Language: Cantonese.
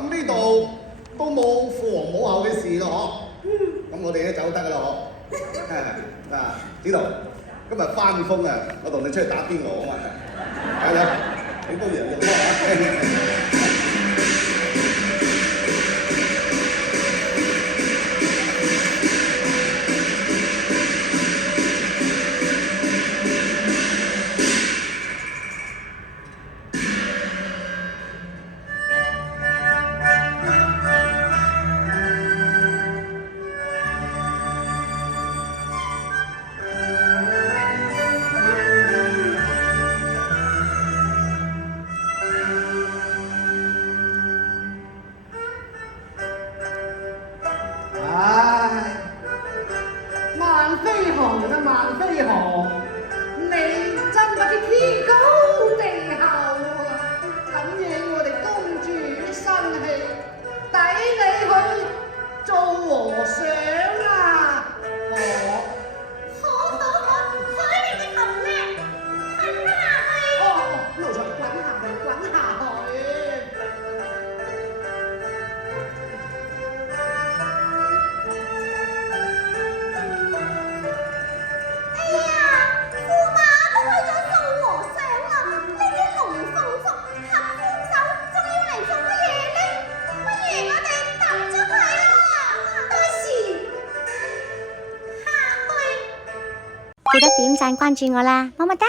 咁呢度都冇父王母后嘅事咯，嗬。咁我哋都走得噶啦，嗬。啊，子龍，今日翻風啊，我同你出去打邊爐啊嘛。係啦，你煲羊肉湯啊。唉，萬飛鴻啊萬飛鴻，你真不知天高地厚啊！咁嘢我哋公主生氣，抵你去做和尚啊！可你的頭咧，滾下去！奴才滾下去，滾下去。哎呀，駙馬都去咗做和尚啦，呢啲龍鳳服、合歡酒，仲要嚟做乜嘢呢？不如我哋抌咗佢啦，到時下去。記得點讚關注我啦，麼麼噠！